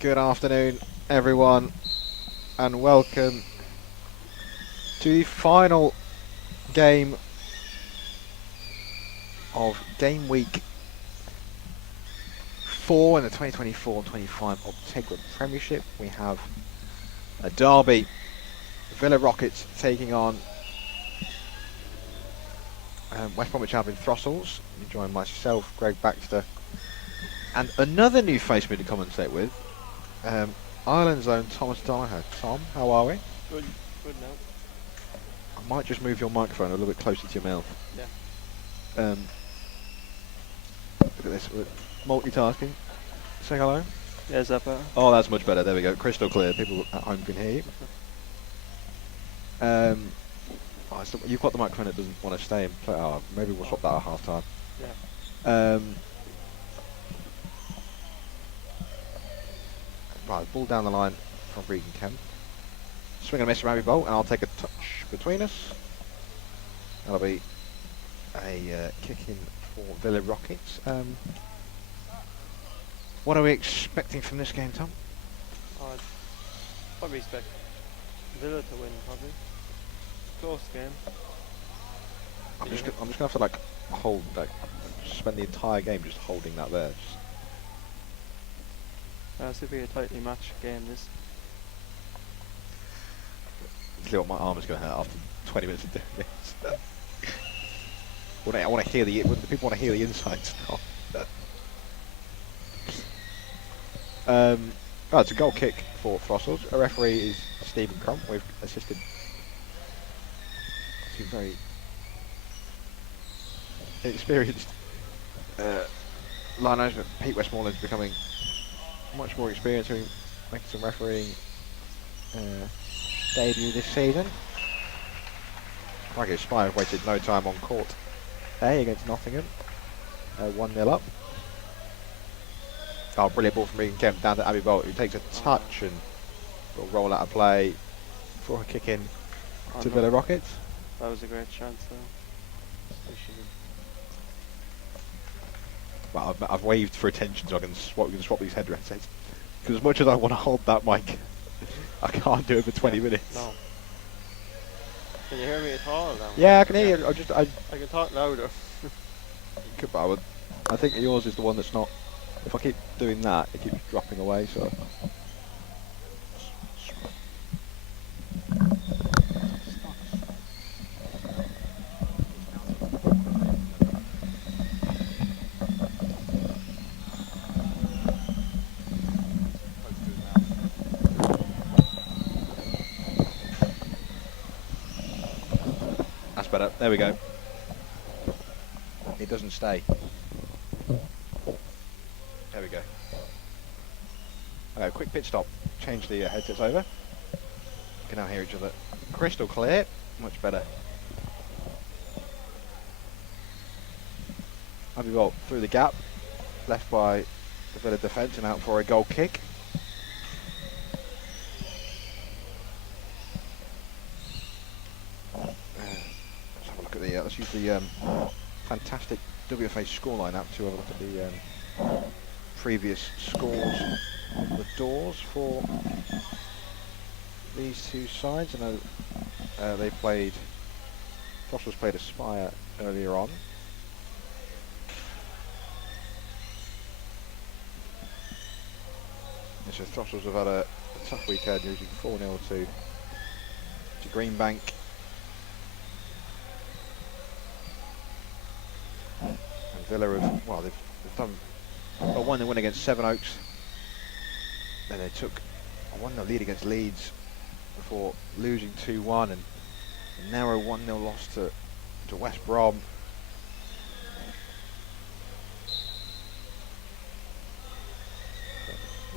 Good afternoon, everyone, and welcome to the final game of game week 4 in the 2024-25 Optegra Premiership. We have a derby, Villa Rockets taking on West Bromwich Albion Throstles. You join myself, Greg Baxter, and another new face me to commentate with, Ireland's own Thomas Donahoe. Tom, how are we? Good now. I might just move your microphone a little bit closer to your mouth. Yeah. Look at this, we're multitasking. Say hello. Yeah, is that better? Oh, that's much better. There we go. Crystal clear. People at home can hear you. You've got the microphone that doesn't want to stay and play. Oh, maybe we'll swap that at half time. Yeah. Right, ball down the line from Regan Kemp. Swing and miss from Abby Bolt, and I'll take a touch between us. That'll be a kick in for Villa Rockets. What are we expecting from this game, Tom? I'd probably expect Villa to win, probably. Close game. I'm just gonna have to hold, spend the entire game just holding that there. This will be a tightly matched game, this. See what my arm is going to hurt after 20 minutes of doing this. I want to hear the people want to hear the insights now. It's a goal kick for Throstles. A referee is Stephen Crump. We've assisted two very experienced linos, but Pete Westmoreland's becoming much more experienced, making some refereeing debut this season. Craigie Spy have wasted no time on court against Nottingham. 1-0 up. Oh, brilliant ball from Regan Kemp down to Abby Bolt, who takes a touch and will roll out of play for a kick in to Villa Rockets. That was a great chance, though. Well, I've waved for attention so I can swap these headrest. Because as much as I want to hold that mic, I can't do it for 20 minutes. No. Can you hear me at all now? Yeah, I can hear you. I can talk louder. I think yours is the one that's not. If I keep doing that, it keeps dropping away. So. That's better. There we go. It doesn't stay. There we go. Okay, quick pit stop. Change the headsets over. You can now hear each other crystal clear. Much better. Abby Bolt through the gap. Left by the Villa defence and out for a goal kick. Let's have a look at the. Let's use the fantastic WFA scoreline app to have a look at the previous scores on the doors for these two sides. I know they played. Throstles played Aspire earlier on. So Throstles have had a tough weekend, losing 4-0 to Greenbank. And Villa have, well, they've done a 1-0 win against Sevenoaks. Then they took a 1-0 lead against Leeds before losing 2-1, and a narrow 1-0 loss to West Brom.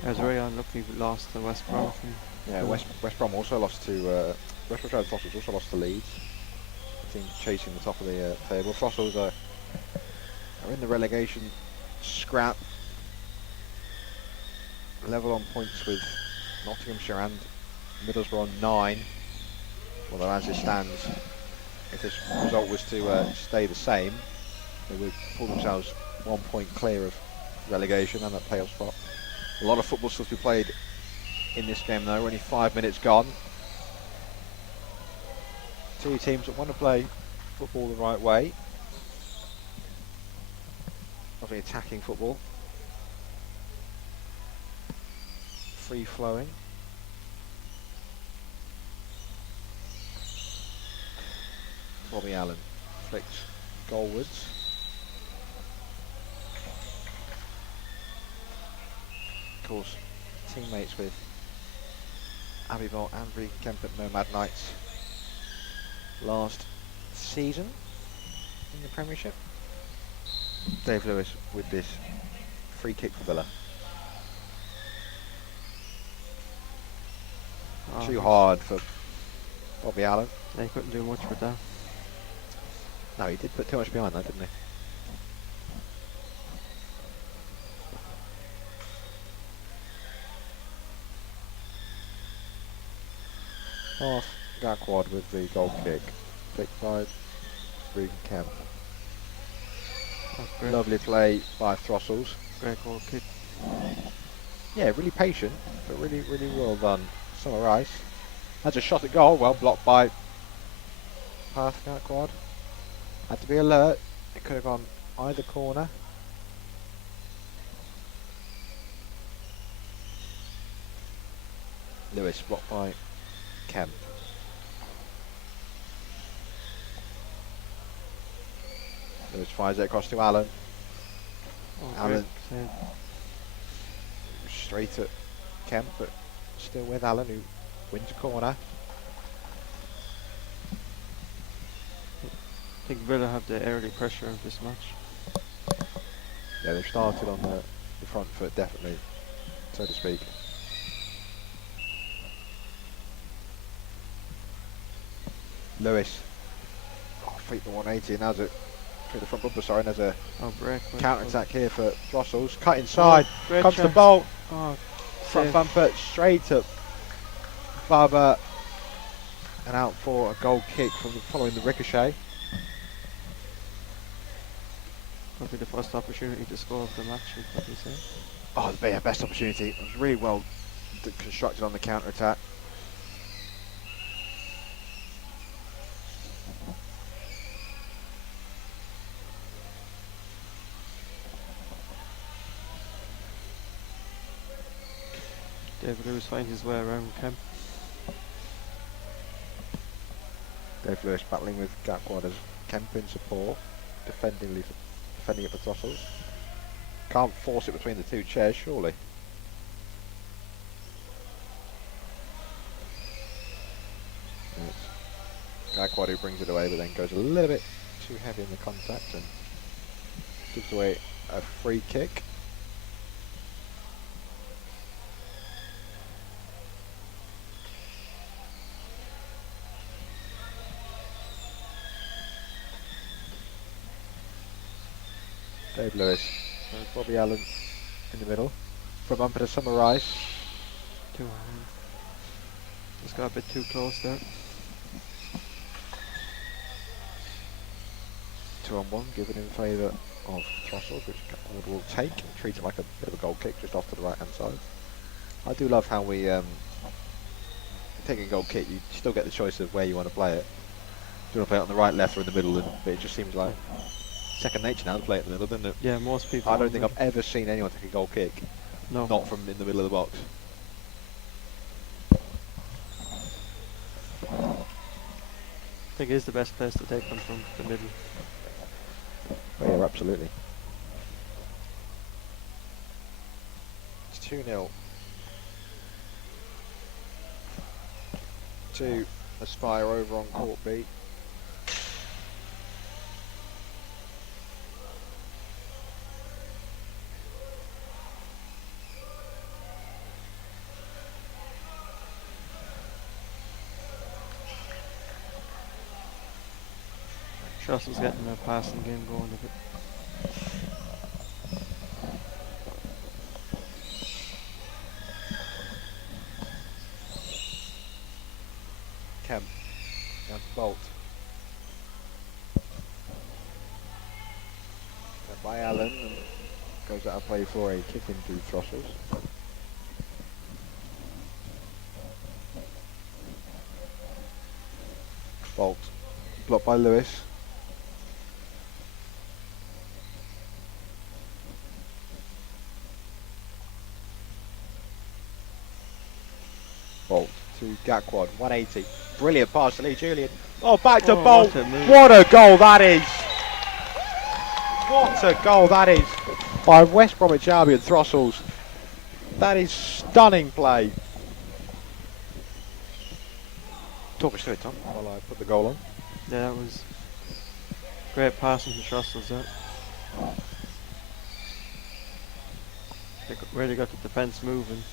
It was very unlucky we lost to West Brom. Yeah, West Brom also lost to West Brom Throstles also lost to Leeds. The team chasing the top of the table. Throstles are in the relegation scrap, level on points with Nottinghamshire and Middlesbrough on 9. Although as it stands, if this result was to stay the same, they would pull themselves 1 point clear of relegation and that playoff spot. A lot of football still to be played in this game though, only 5 minutes gone. Two teams that want to play football the right way. Lovely attacking football. Free flowing. Bobby Allen flicks goalwards. Of course, teammates with Abbeyville and Bree Kemp at Nomad Knights last season in the Premiership. Dave Lewis with this free kick for Villa. Too hard for Bobby Allen. They couldn't do much with that. No, he did put too much behind that, didn't he? Half Gakwad with the goal kick. Picked by Bree Kemp. Lovely play by Throstles. Great goal kick. Yeah, really patient, but really, really well done. Summer Rice. That's a shot at goal, well blocked by Path Gakwad. Had to be alert. It could have gone either corner. Lewis blocked by Kemp. Lewis fires it across to Allen. Oh, Allen great. straight at Kemp, but still with Allen, who wins a corner. I think Villa have the early pressure of this match. Yeah, they've started on the front foot, definitely, so to speak. Lewis, feet the 180, and there's a through the front bumper, sorry, and there's a counter attack here for Throstles. Cut inside, comes the ball, front bumper straight up Barber, and out for a goal kick from following the ricochet. Probably the first opportunity to score of the match, you'd probably say. Oh, yeah, best opportunity. It was really well constructed on the counter attack. David Lewis finds his way around Kemp. Dave Lewis battling with Gakwad as Kemp in support, defending it for Throstles. Can't force it between the two chairs, surely. It's Gakwad who brings it away, but then goes a little bit too heavy in the contact and gives away a free kick. Dave Lewis, Bobby Allen in the middle. From bumper to Summer Rice. Just got a bit too close there. 2-on-1 given in favour of Throstles, which Gakwad will take and treat it like a bit of a goal kick just off to the right hand side. I do love how we take a goal kick, you still get the choice of where you want to play it. Do you want to play it on the right, left, or in the middle? But it just seems like second nature now to play it in the middle, doesn't it? Yeah, most people. I don't think I've ever seen anyone take a goal kick not from in the middle of the box. I think it is the best place to take them from the middle. Oh yeah, absolutely. It's 2-0 to Aspire over on Court B. Russell's getting a passing game going a bit. Kemp down to Bolt. By Allen, and goes out of play for a kick into Throstles. Bolt. Blocked by Lewis. Bolt to Gakwad, 180. Brilliant pass to Lee Julian. Oh, back to Bolt. What a goal that is. What a goal that is by West Bromwich Albion Throstles. That is stunning play. Talk us through it, Tom, while I put the goal on. Yeah, that was great passing from Throstles there. They really got the defence moving.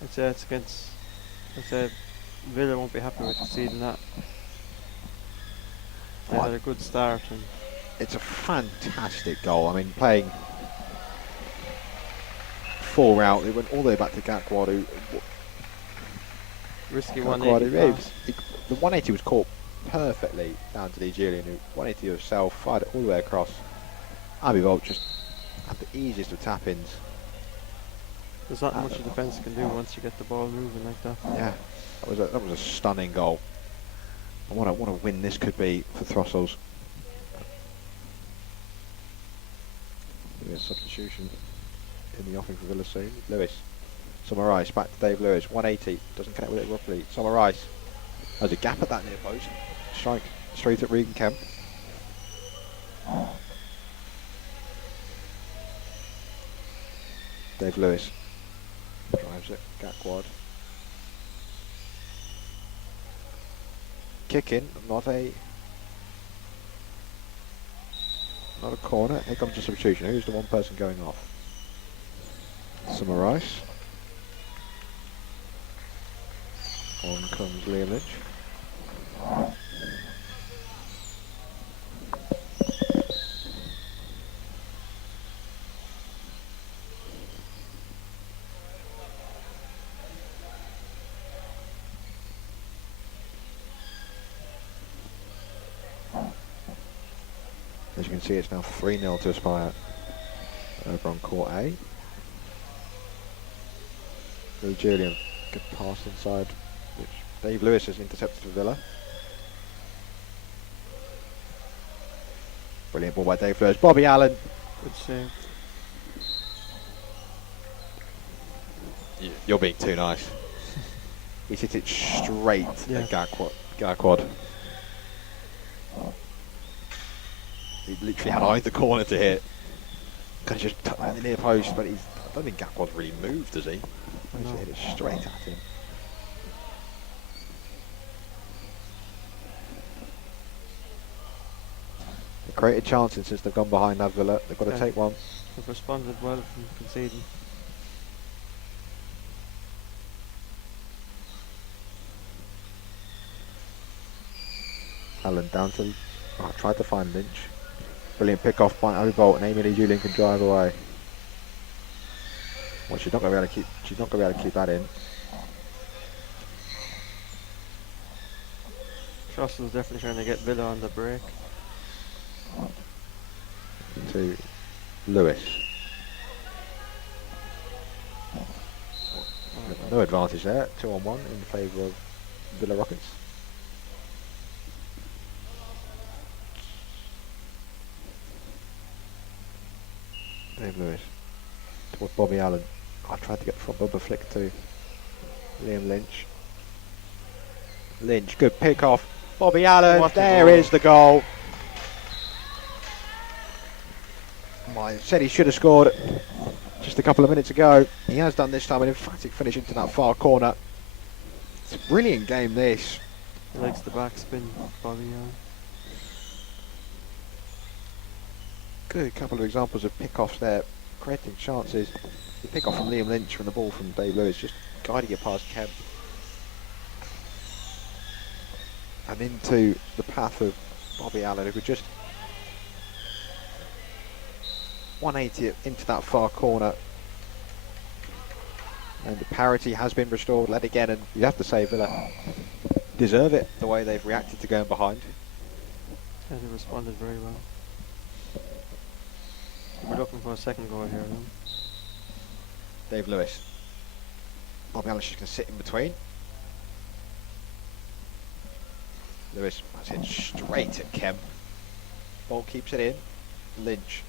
I'd say it's against. I'd say Villa won't be happy with conceding that. They had a good start, and it's a fantastic goal. I mean, playing 4 out, it went all the way back to Gakwad, who risky Gakwad, 180 pass. the 180 was caught perfectly down to Lee Julian, who 180 herself, fired it all the way across. Abby Bolt just had the easiest of tap-ins. There's not much a defence can do once you get the ball moving like that. Yeah, that was a stunning goal. And what a win this could be for Throstles. A substitution in the offing for Villa soon. Lewis. Summer Rice back to Dave Lewis. 180. Doesn't connect with it roughly. Summer Rice. There's a gap at that near post. Strike straight at Regan Kemp. Dave Lewis drives it. Gakwad. Kick in. Not a corner. Here comes the substitution. Who's the one person going off? Summer Rice. On comes Liam Lynch. As you can see, it's now 3-0 to Aspire over on court A. Lee Julian, good pass inside, which Dave Lewis has intercepted for Villa. Brilliant ball by Dave Lewis. Bobby Allen. Good save. You're being too nice. He's hit it straight at Gakwad. He literally had either corner to hit. Could have just tucked that in the near post, but I don't think Gakwad's really moved, does he? He just hit it straight at him. They created chances since they've gone behind that Villa. They've got to take one. They've responded well from conceding. Allen down to. Tried to find Lynch. Brilliant pick off by Abby Bolt, and Amy Lee Julian can drive away. Well, she's not going to be able to keep. She's not going to be able to keep that in. Throstles definitely trying to get Villa on the break. To Lewis. No advantage there. 2-on-1 in favour of Villa Rockets. Dave Lewis towards Bobby Allen. I tried to get the front bumper flick to Liam Lynch. Lynch, good pick off. Bobby Allen, there is the goal. I said he should have scored just a couple of minutes ago. He has done this time, an emphatic finish into that far corner. It's a brilliant game, this. He likes the backspin, Bobby Allen. Good couple of examples of pick-offs there, creating chances. The pick-off from Liam Lynch from the ball from Dave Lewis, just guiding it past Kemp. And into the path of Bobby Allen, who could just 180 it into that far corner. And the parity has been restored, led again, and you have to say Villa deserve it, the way they've reacted to going behind. Yeah, they responded very well. We're looking for a second goal here, though. Dave Lewis. Bobby Allen's just going to sit in between. Lewis, that's it straight at Kemp. Ball keeps it in. Lynch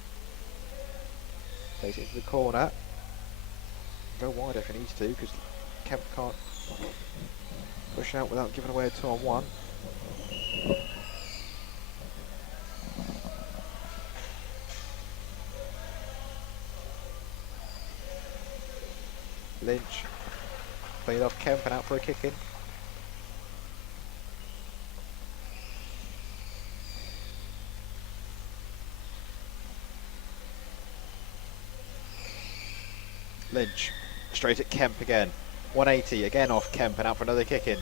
takes it into the corner. Go wide if he needs to, because Kemp can't push out without giving away a 2-on-1. Lynch played off Kemp and out for a kick in. Lynch straight at Kemp again. 180 again off Kemp and out for another kick in.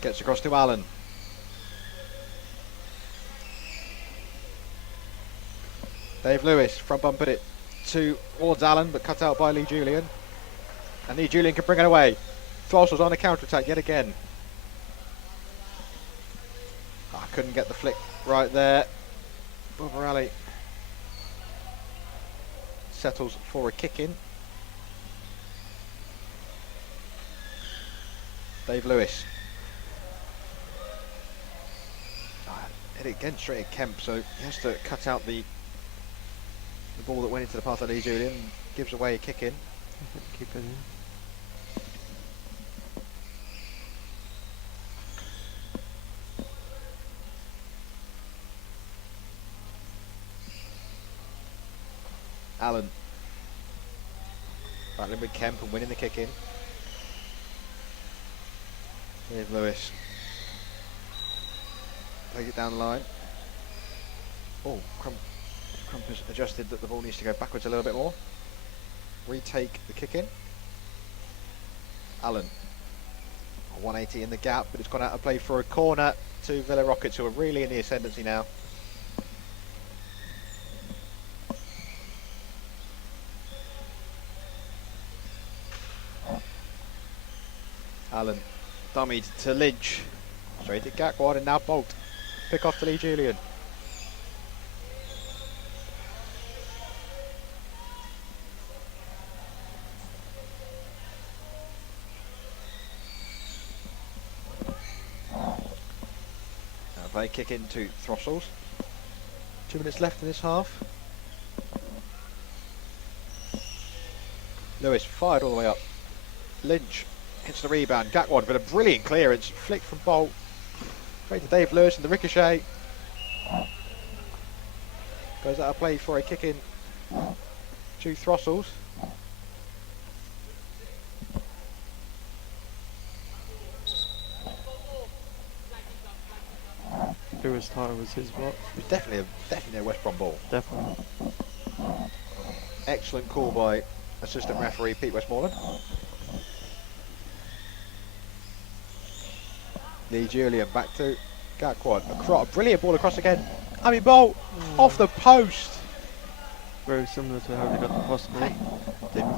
Gets across to Allen. Dave Lewis front bumpered it towards Allen, but cut out by Lee Julian. And Lee Julian can bring it away. Throstles on a counter-attack yet again. Couldn't get the flick right there. Bovarelli settles for a kick in. Dave Lewis. Hit it again straight at Kemp, so he has to cut out the ball that went into the path of Lee Julian. Gives away a kick in. Keep it in. Allen battling with Kemp and winning the kick in. Dave Lewis plays it down the line. Oh, Crump has adjusted that the ball needs to go backwards a little bit more. Retake the kick in. Allen, 180 in the gap, but it's gone out of play for a corner to Villa Rockets, who are really in the ascendancy now. Allen dummied to Lynch. Straight at Gakwad and now Bolt. Pick off to Lee Julian. Now play kick into Throstles. 2 minutes left in this half. Lewis fired all the way up. Lynch hits the rebound. Gakwad with a brilliant clearance. Flick from Bolt. Straight to Dave Lewis and the ricochet. Goes out of play for a kick in to Throstles. Lewis Tyler was his block. It was definitely a West Brom ball. Definitely. Excellent call by assistant referee Pete Westmoreland. Lee Julian back to Gakwad. A brilliant ball across again. I mean, Bolt off the post. Very similar to how they got the post ball.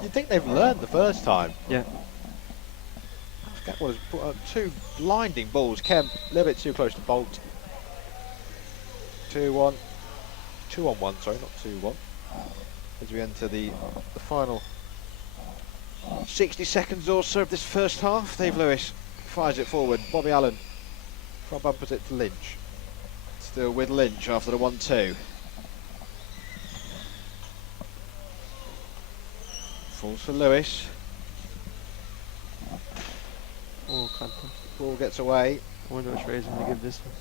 You'd think they've learned the first time. Yeah. Gakwad has put up 2 blinding balls. Kemp a little bit too close to Bolt. 2-1. 2-on-1, sorry, not 2-1. As we enter the final 60 seconds or so of this first half. Dave Lewis fires it forward. Bobby Allen front bumpers it to Lynch. Still with Lynch after the 1-2. Falls for Lewis. Oh, contact. Ball gets away. I wonder which reason to give this one.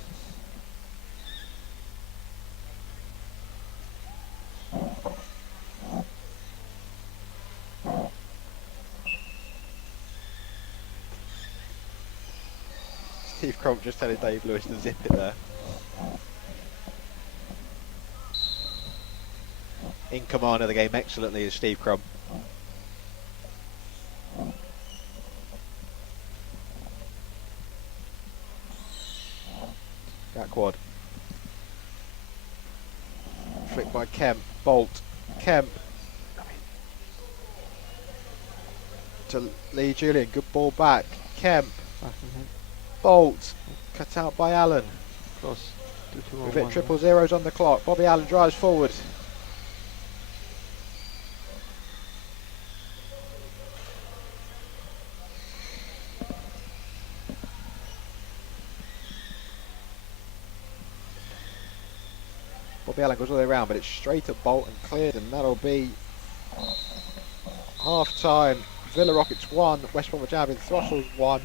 Steve Crump just telling Dave Lewis to zip it there. In command of the game excellently is Steve Crump. Gakwad. Flick by Kemp. Bolt. Kemp. To Lee Julian. Good ball back. Kemp. Back in here. Bolt. Cut out by Allen. Close. 2 2 With 1 it 1. triple zeros on the clock. Bobby Allen drives forward. Bobby Allen goes all the way around, but it's straight at Bolt and cleared, and that'll be half time. Villa Rockets 1, West Bromwich Albion Throstles 1.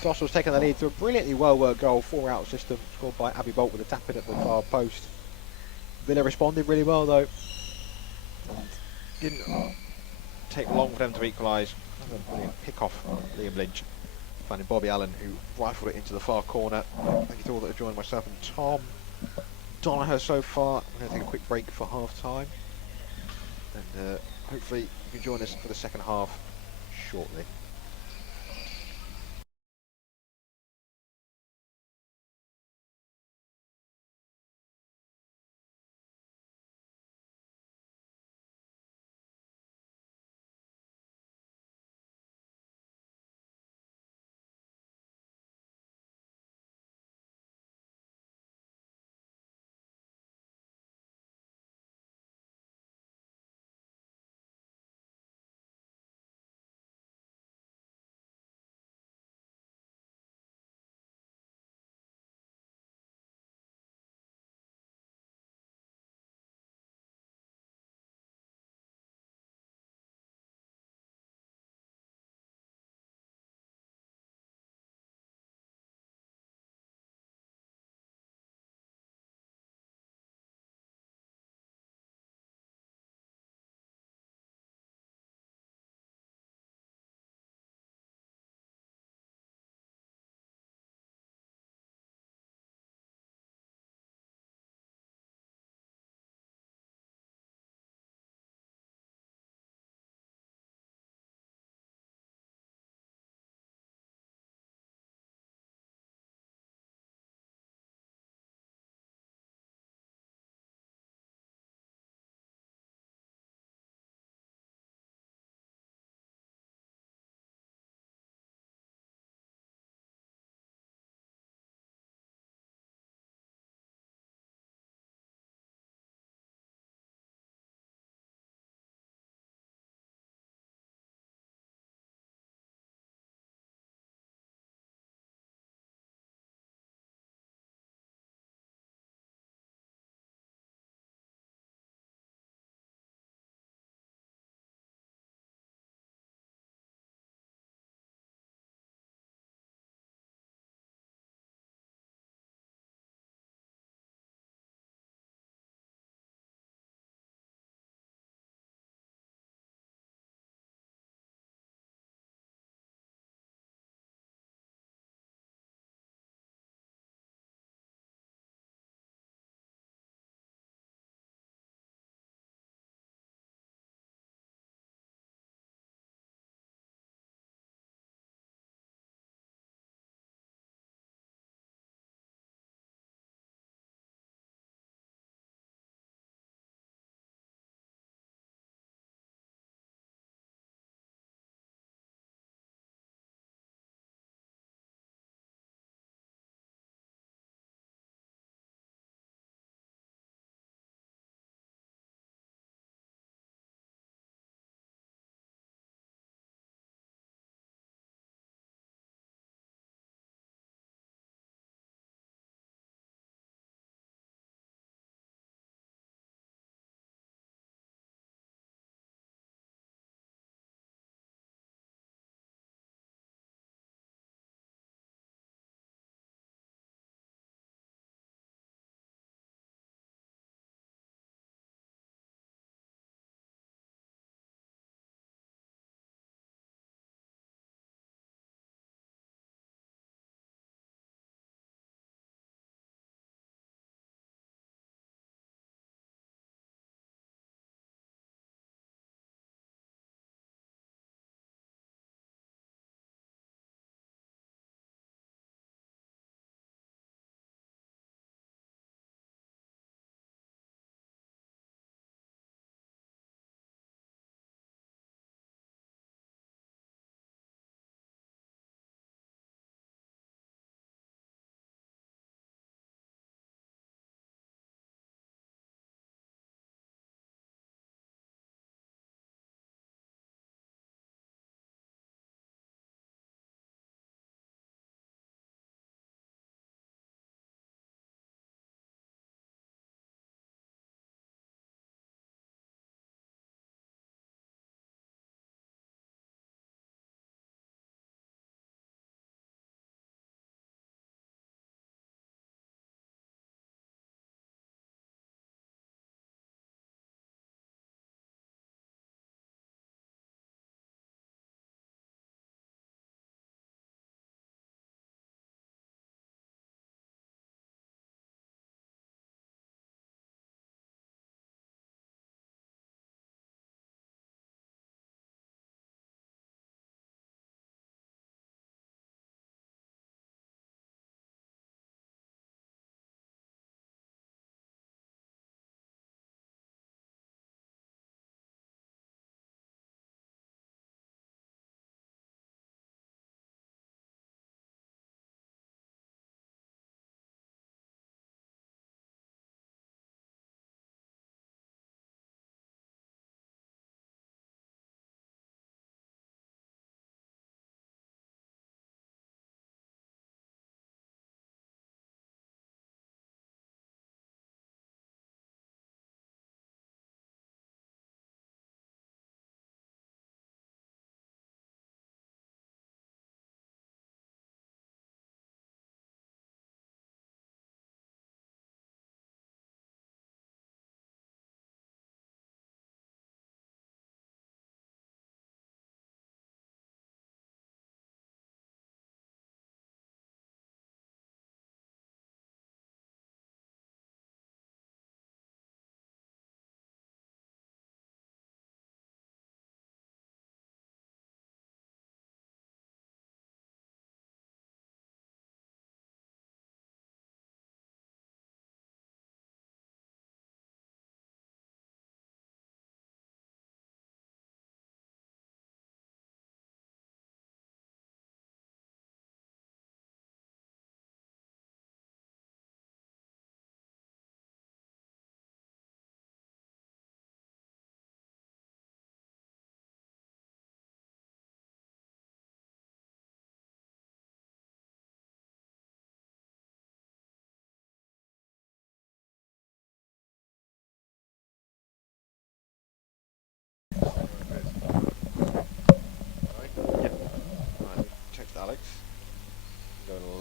Throstles taking the lead through a brilliantly well worked goal, 4-out system, scored by Abby Bolt with a tap in at the far post. Villa responded really well though. And didn't take long for them to equalise. Another brilliant pick off from Liam Lynch, finding Bobby Allen, who rifled it into the far corner. Thank you to all that have joined myself and Tom Donaher so far. I'm going to take a quick break for half time, and hopefully you can join us for the second half shortly.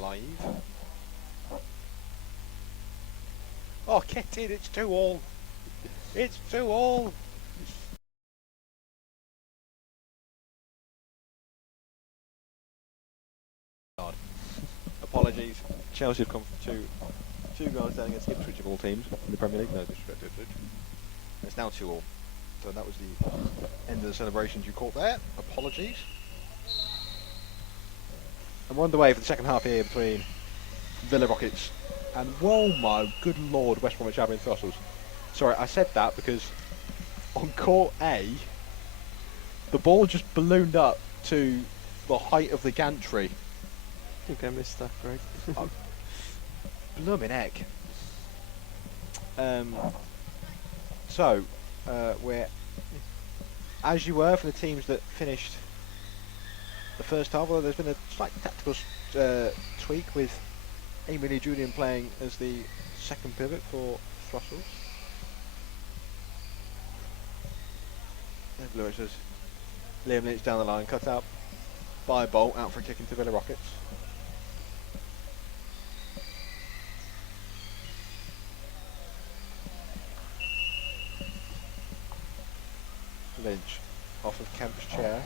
live. Oh, get in, it's 2-all. It's 2-all. God. Apologies. Chelsea have come from two goals down against Ipswich of all teams in the Premier League. No disrespect to Ipswich. It's now 2-all. So that was the end of the celebrations you caught there. Apologies. And we're underway for the second half here between Villa Rockets and, whoa my good lord, West Bromwich Albion Throstles. Sorry, I said that because on court A, the ball just ballooned up to the height of the gantry. I think I missed that, Greg. Oh, blooming heck. So, we're, as you were for the teams that finished the first half, although there's been a slight tactical tweak with Amy Lee Julian playing as the second pivot for Throstles. There Lewis as Liam Lynch down the line, cut out by Bolt, out for a kick into Villa Rockets. Lynch off of Kemp's chair.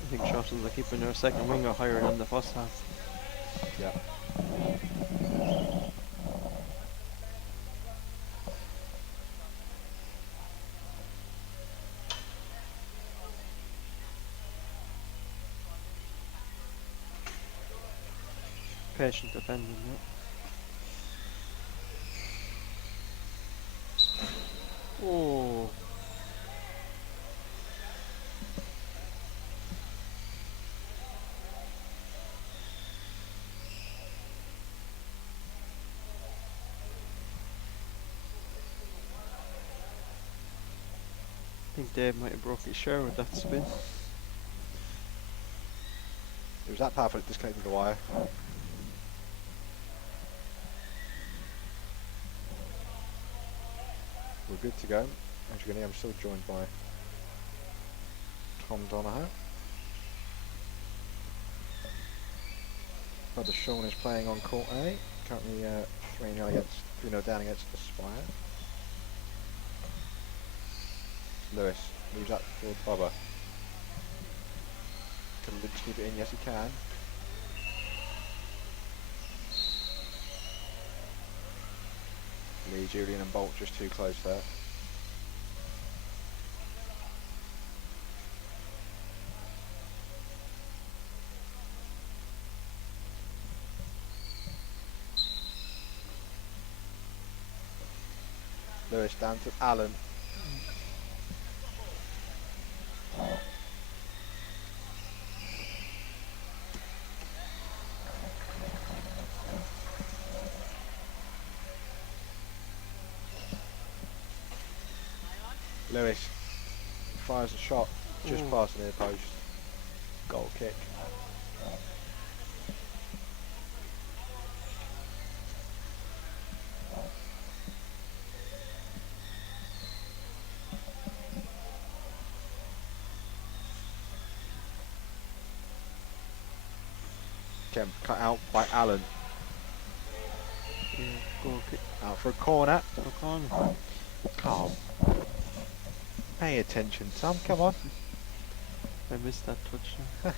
I think Throstles are keeping their second winger higher than the first half. Yeah. Patient defending, yeah. Oh. I think Dave might have broke his share with that spin. It was that powerful it disconnected the wire. We're good to go. As you can hear, I'm still joined by Tom Donahoe. Brother Sean is playing on court A, currently 3-0 down against Aspire. Lewis moves up towards Bubba. Can Lynch keep it in? Yes, he can. Lee, Julian and Bolt just too close there. Lewis down to Allen. Lewis fires a shot just past the near post. Goal kick. Kemp cut out by Allen. Yeah, goal kick. Out for a corner. O'Connor. Calm. Pay attention, Tom, come on. I missed that touch.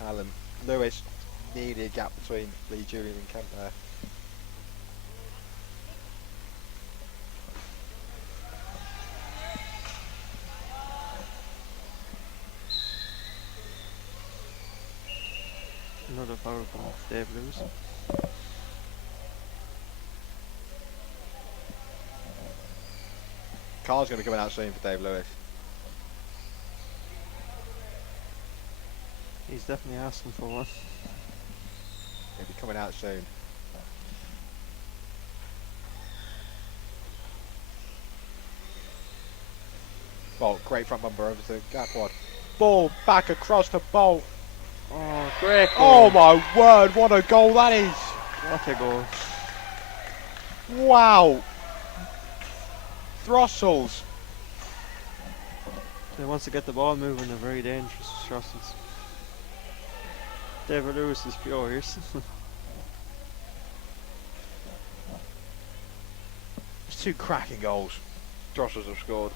Allen. Lewis. Nearly a gap between Lee, Julian and Kemp there. Another foul from Dave Lewis. Carl's going to be coming out soon for Dave Lewis. He's definitely asking for one. He'll be coming out soon. Bolt, great front bumper over to Gatwad. Ball back across to Bolt. Oh, great Oh goal. my word, what a goal that is! What a goal. Wow! Throstles He wants to get the ball moving. They're very dangerous, Throstles. David Lewis is furious. It's two cracking goals Throstles have scored.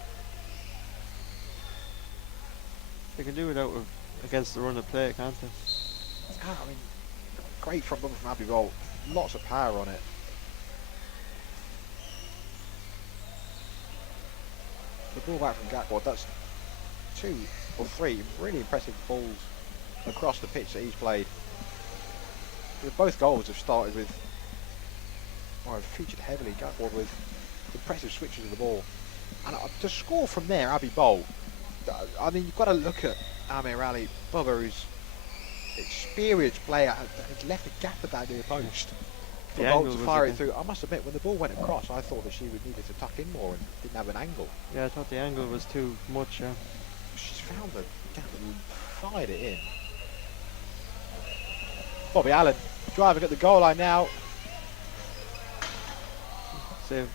They can do it out against the run of play, can't they? I mean, great front run from Abbey Bolt. Lots of power on it. The ball back from Gatward, that's 2 or 3 really impressive balls across the pitch that he's played. Both goals have started with, or have featured heavily Gatward with impressive switches of the ball. And to score from there, Abbey Bolt, I mean, you've got to look at Amir Ali Bubba, who's experienced player, has left a gap at that near post. For Bolt to fire it through. I must admit, when the ball went across, I thought that she would needed to tuck in more and didn't have an angle. Yeah, I thought the angle was too much. Yeah. She's found the gap and fired it in. Bobby Allen driving at the goal line now. Save.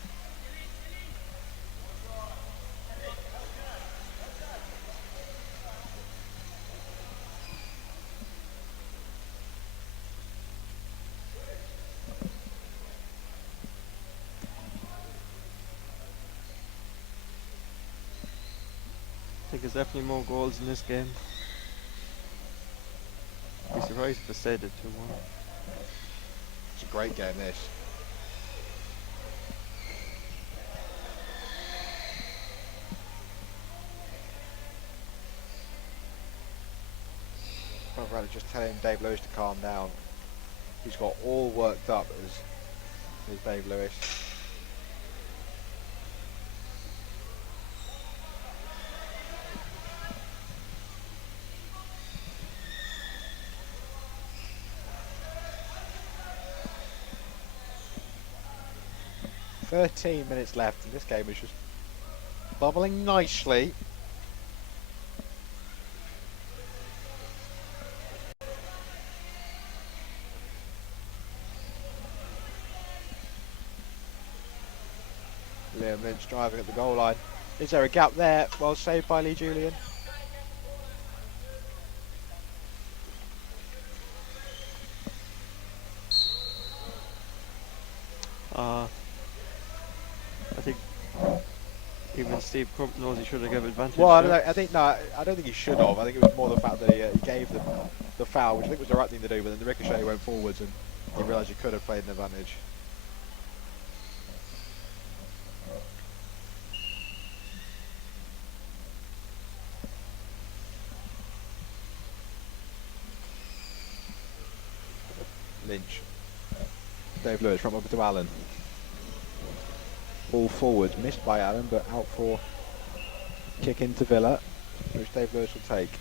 I think there's definitely more goals in this game. I'd be surprised if they stayed at 2-1. It's a great game, this. Rather just telling Dave Lewis to calm down. He's got all worked up as Dave Lewis. "13 minutes left, and this game is just bubbling nicely." Liam Lynch driving at the goal line. Is there a gap there? Well saved by Lee Julian. I think even Steve Crump knows he should have given advantage. Well, I don't think he should have. I think it was more the fact that he gave the foul, which I think was the right thing to do, but then the ricochet went forwards and he realised he could have played an advantage. Lynch. Dave Lewis from over to Allen. Ball forwards, missed by Allen, but out for kick into Villa, which Dave Lewis will take.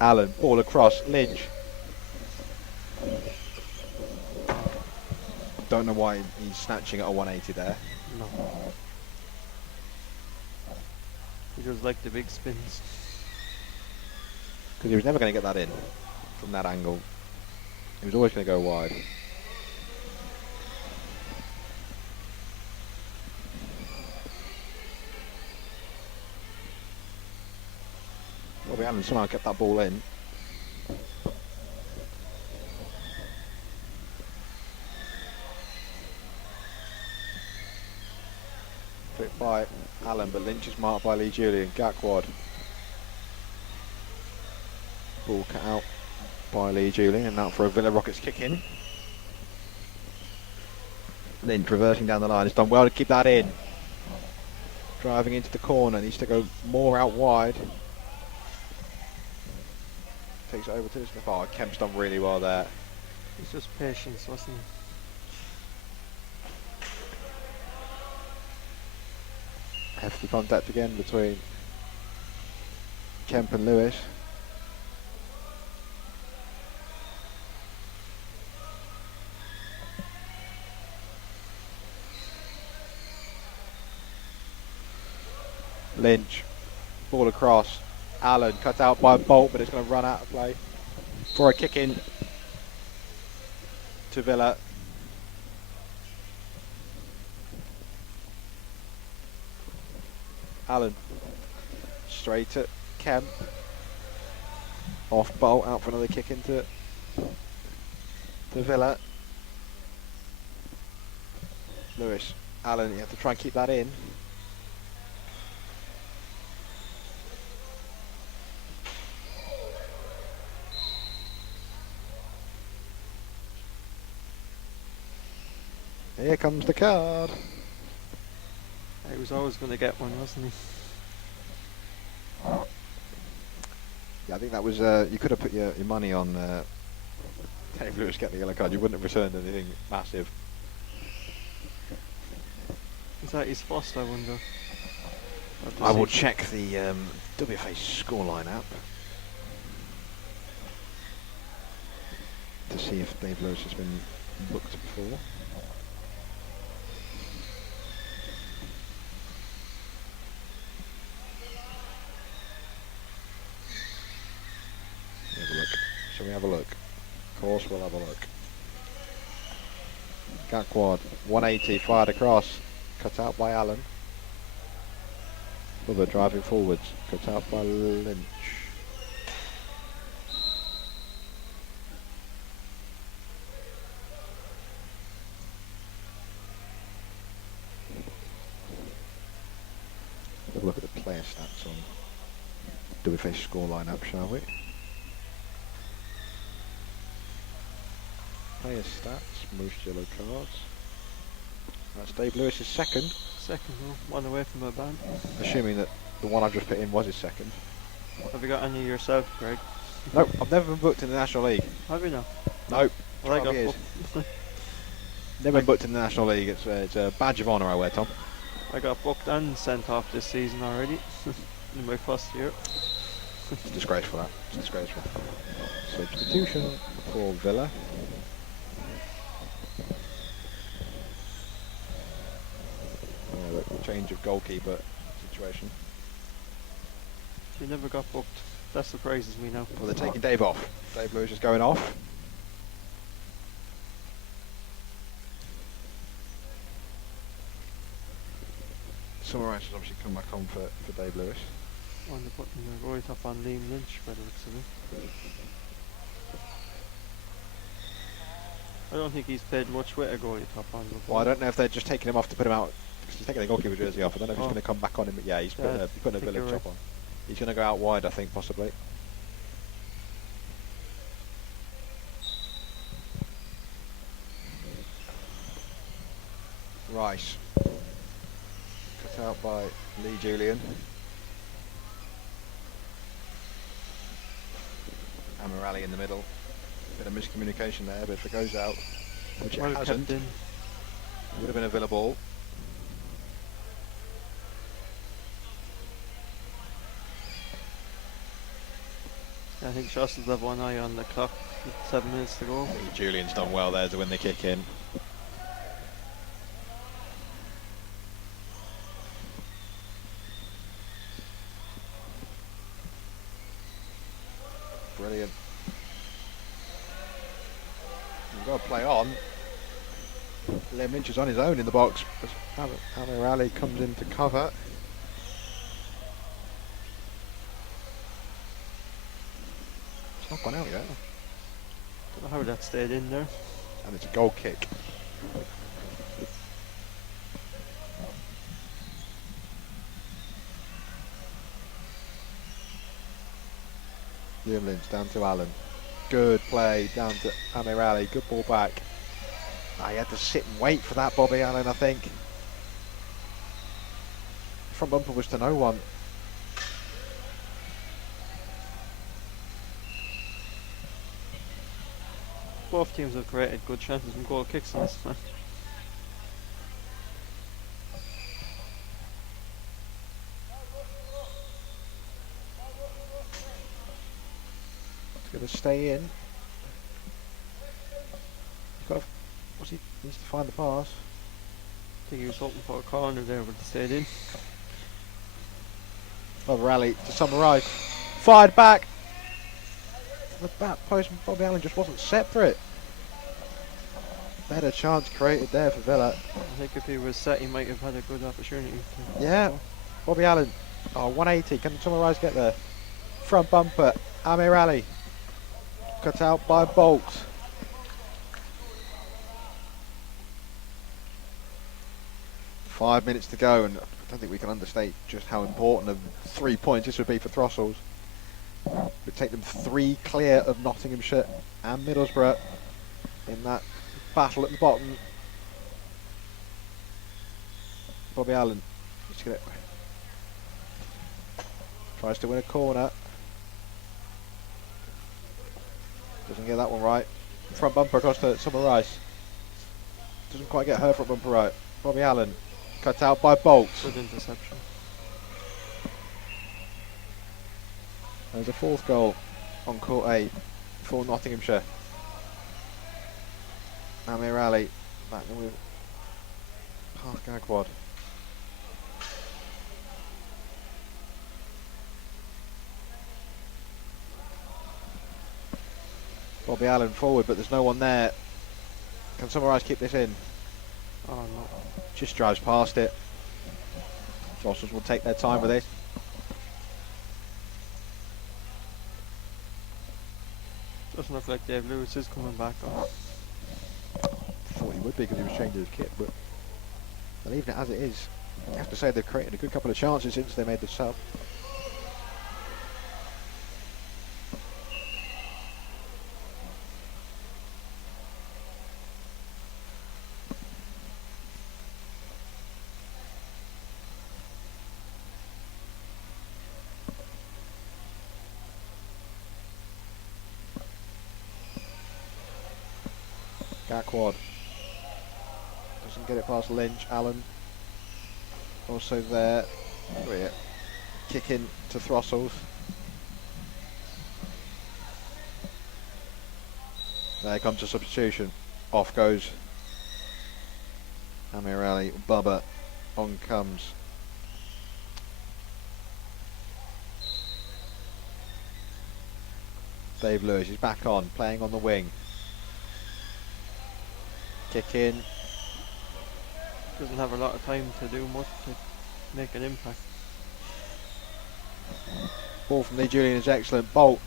Allen, ball across, Lynch. Don't know why he's snatching at a 180 there. No. He does like the big spins. Because he was never going to get that in from that angle. He was always going to go wide. Bobby Allen somehow kept that ball in. Flipped by Allen, but Lynch is marked by Lee Julian. Gakwad. Ball cut out by Lee Julian, and out for a Villa Rockets kick in. Lynch reversing down the line. Has done well to keep that in. Driving into the corner, needs to go more out wide. Takes it over to Smith. Oh, Kemp's done really well there. It's just patience, wasn't it? Hefty contact again between Kemp and Lewis. Lynch, ball across. Allen cut out by Bolt, but it's going to run out of play for a kick in to Villa. Allen. Straight at Kemp. Off bolt, out for another kick into Villa. Lewis. Allen, you have to try and keep that in. Here comes the card. He was always going to get one, wasn't he? Yeah, I think that was, you could have put your money on Dave Lewis getting the yellow card. You wouldn't have returned anything massive. Is that his first, I wonder? I will check the WFA scoreline app to see if Dave Lewis has been booked before. Have a look. Shall we have a look? Of course we'll have a look. Gakwad, 180, fired across, cut out by Allen. Bubba driving forwards, cut out by Lynch. Have a look at the player stats on WFA scoreline app, shall we? Player stats, most yellow cards. That's Dave Lewis's second. Second, one away from a ban. Assuming that the one I've just put in was his second. Have you got any yourself, Greg? Nope, I've never been booked in the National League. Have you now? Nope. Well, I 12 got years. booked. Never been booked in the National League. It's a badge of honour I wear, Tom. I got booked and sent off this season already. In my first year. It's disgraceful, that. It's disgraceful. Substitution for Villa. The change of goalkeeper situation. She never got booked. That surprises me now. Well, they're taking Dave off. Dave Lewis is going off. Summarise has obviously come back on for Dave Lewis. On the button right up on Liam Lynch by the looks of it. I don't think he's played much with a goalie top on before. Well, I don't know if they're just taking him off to put him out, because he's taking the goalkeeper jersey off. I don't know if he's going to come back on him, but yeah, he's putting a Villa top on. He's going to go out wide, I think, possibly. Rice. Cut out by Lee Julian. Amirali in the middle. Bit of miscommunication there, but if it goes out, which it hasn't, it would have been a Villa ball. I think Throstles have one eye on the clock. 7 minutes to go. Julian's done well there to win the kick in. Brilliant. You've got to play on. Liam Lynch is on his own in the box as Amirali comes into cover. It's not gone out yet. Don't know how that stayed in there. And it's a goal kick. Liam Lynch down to Allen. Good play down to Amirali. Good ball back. He had to sit and wait for that, Bobby Allen, I think. Front bumper was to no one. Both teams have created good chances from goal kicks in this match. It's going to stay in. He needs to find the pass. I think he was hoping for a corner there, but it stayed in. Another rally to summarise. Fired back. The back post, Bobby Allen just wasn't set for it. Better chance created there for Villa. I think if he was set, he might have had a good opportunity. Yeah. Bobby Allen. Oh, 180. Can Summer Rice get there? Front bumper. Amir Ali. Cut out by Bolt. Five minutes to go, and I don't think we can understate just how important a 3 points this would be for Throstles. It would take them 3 clear of Nottinghamshire and Middlesbrough in that battle at the bottom. Bobby Allen just gonna tries to win a corner. Doesn't get that one right. Front bumper across to Summer Rice. Doesn't quite get her front bumper right. Bobby Allen cut out by Bolt. Good interception. There's a 4th goal on court 8 for Nottinghamshire. Amir Ali back with half gag quad. Bobby Allen forward, but there's no one there. Can Summer Rice keep this in? Oh no. Just drives past it. Throstles will take their time with this. Doesn't look like Dave Lewis is coming back on. Thought he would be because he was changing his kit, but leaving it as it is. You have to say they've created a good couple of chances since they made the sub. Quad doesn't get it past Lynch. Allen also there. Kick in to Throstles. There comes a substitution. Off goes Amir Ali. Bubba. On comes Dave Lewis. He's back on, playing on the wing. Kick in. Doesn't have a lot of time to do much to make an impact. Ball from Lee Julian is excellent. Bolt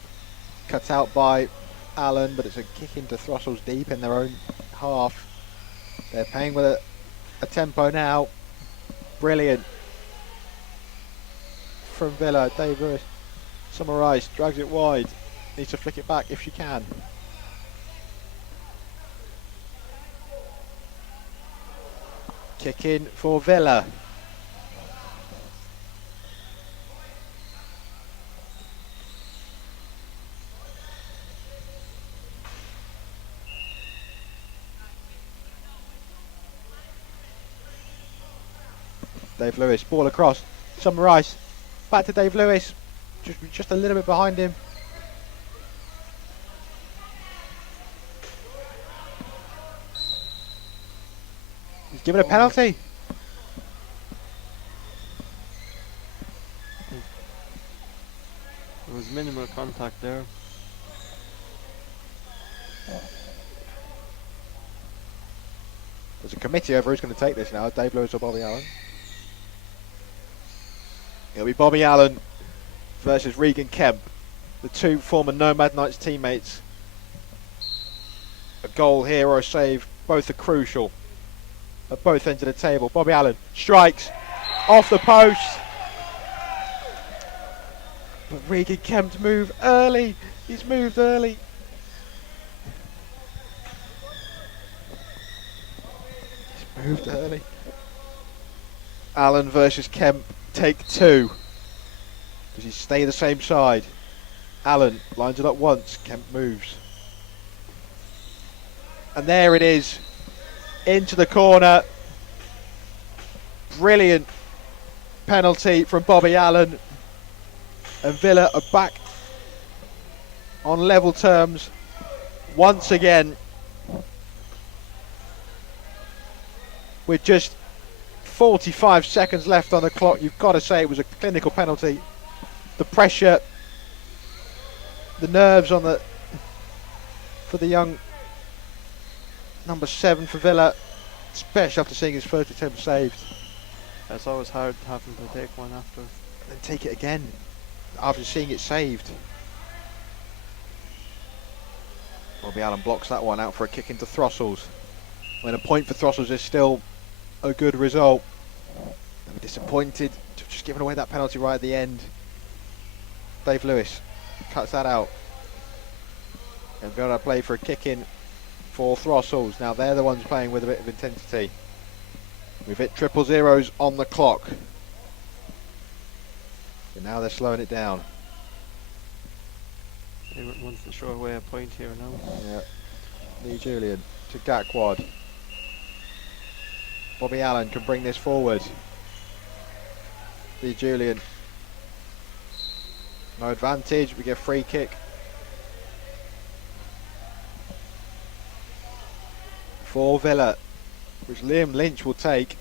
cut out by Allen, but it's a kick into Throstles deep in their own half. They're playing with a tempo now. Brilliant from Villa. Dave Lewis. Summer Rice drags it wide. Needs to flick it back if she can. Kick in for Villa. Dave Lewis, ball across. Summer Rice, back to Dave Lewis. Just a little bit behind him. He's given a penalty. There was minimal contact there. There's a committee over who's going to take this now, Dave Lewis or Bobby Allen. It'll be Bobby Allen versus Regan Kemp, the two former Nomad Knights teammates. A goal here or a save, both are crucial at both ends of the table. Bobby Allen strikes off the post, but Regan Kemp moved early. He's moved early. He's moved early. Allen versus Kemp, take two. Does he stay the same side? Allen lines it up once, Kemp moves. And there it is, into the corner. Brilliant penalty from Bobby Allen. And Villa are back on level terms once again. With just 45 seconds left on the clock, you've got to say it was a clinical penalty. The pressure, the nerves on the for the young number 7 for Villa, especially after seeing his first attempt saved. It's always hard having to take one after. Then take it again after seeing it saved. Bobby Allen blocks that one out for a kick into Throstles. When a point for Throstles is still a good result. They were disappointed to have just given away that penalty right at the end. Dave Lewis cuts that out. And going to play for a kick in for Throstles. Now they're the ones playing with a bit of intensity. We've hit 000s on the clock. And now they're slowing it down. They wants to show away a point here now. Yeah. Lee Julian to Gakwad. Bobby Allen can bring this forward. Lee Julian. No advantage, we get a free kick. For Villa, which Liam Lynch will take.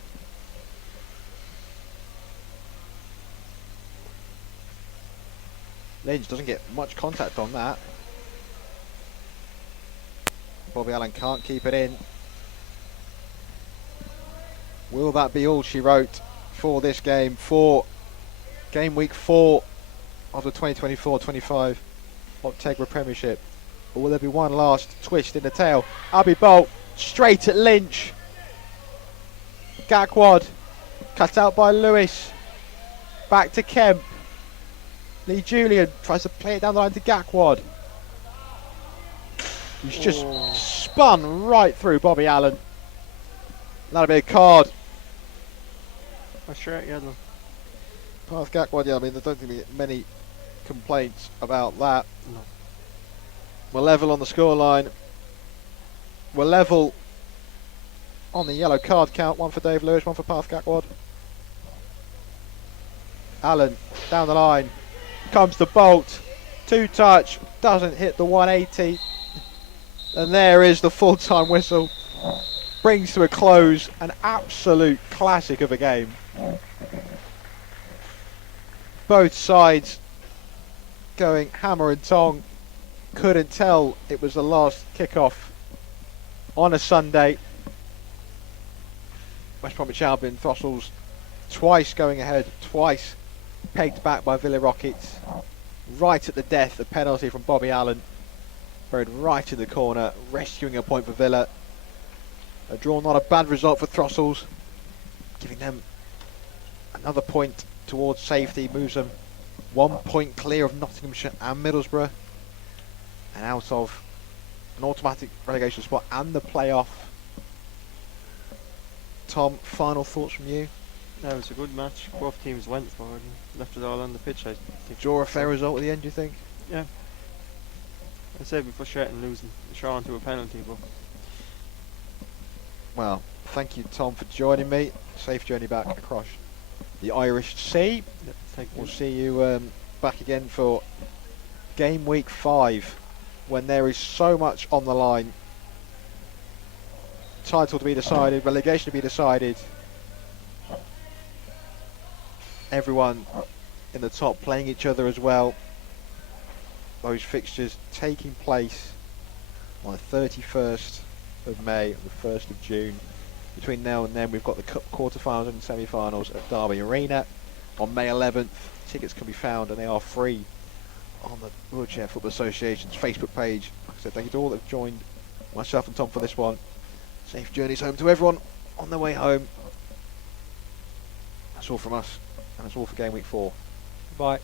Lynch doesn't get much contact on that. Bobby Allen can't keep it in. Will that be all she wrote for this game, for game week 4 of the 2024-25 Optegra Premiership? Or will there be one last twist in the tail? Abby Bolt straight at Lynch. Gakwad cut out by Lewis. Back to Kemp. Lee Julian tries to play it down the line to Gakwad. He's just spun right through Bobby Allen. That'll be a card. A shirt yellow. Path Gakwad, yeah, I mean, I don't think we get many complaints about that. No. We're level on the scoreline. We're level on the yellow card count. One for Dave Lewis, one for Path Gakwad. Allen down the line. Comes the Bolt. 2-touch. Doesn't hit the 180. And there is the full-time whistle. Brings to a close an absolute classic of a game. Both sides going hammer and tong. Couldn't tell it was the last kickoff on a Sunday. West Bromwich Albion Throstles twice going ahead, twice pegged back by Villa Rockets. Right at the death, a penalty from Bobby Allen. Buried right in the corner, rescuing a point for Villa. A draw, not a bad result for Throstles. Giving them another point towards safety, moves them 1 point clear of Nottinghamshire and Middlesbrough. And out of an automatic relegation spot and the playoff. Tom, final thoughts from you? That was a good match. Both teams went for it and left it all on the pitch. I think. Draw a fair result at the end, do you think? Yeah. I'd say it'd be frustrating losing Sean to a penalty, but Well, thank you, Tom, for joining me. Safe journey back across the Irish Sea. yeah, thank you. We'll see you back again for game week 5, when there is so much on the line. Title to be decided, relegation to be decided. Everyone in the top playing each other as well. Those fixtures taking place on the 31st of May and the 1st of June. Between now and then, we've got the Cup quarterfinals and semi-finals at Derby Arena on May 11th. Tickets can be found, and they are free, on the Wheelchair Football Association's Facebook page. Like I said, thank you to all that have joined myself and Tom for this one. Safe journeys home to everyone on their way home. That's all from us, and that's all for game week 4. Bye.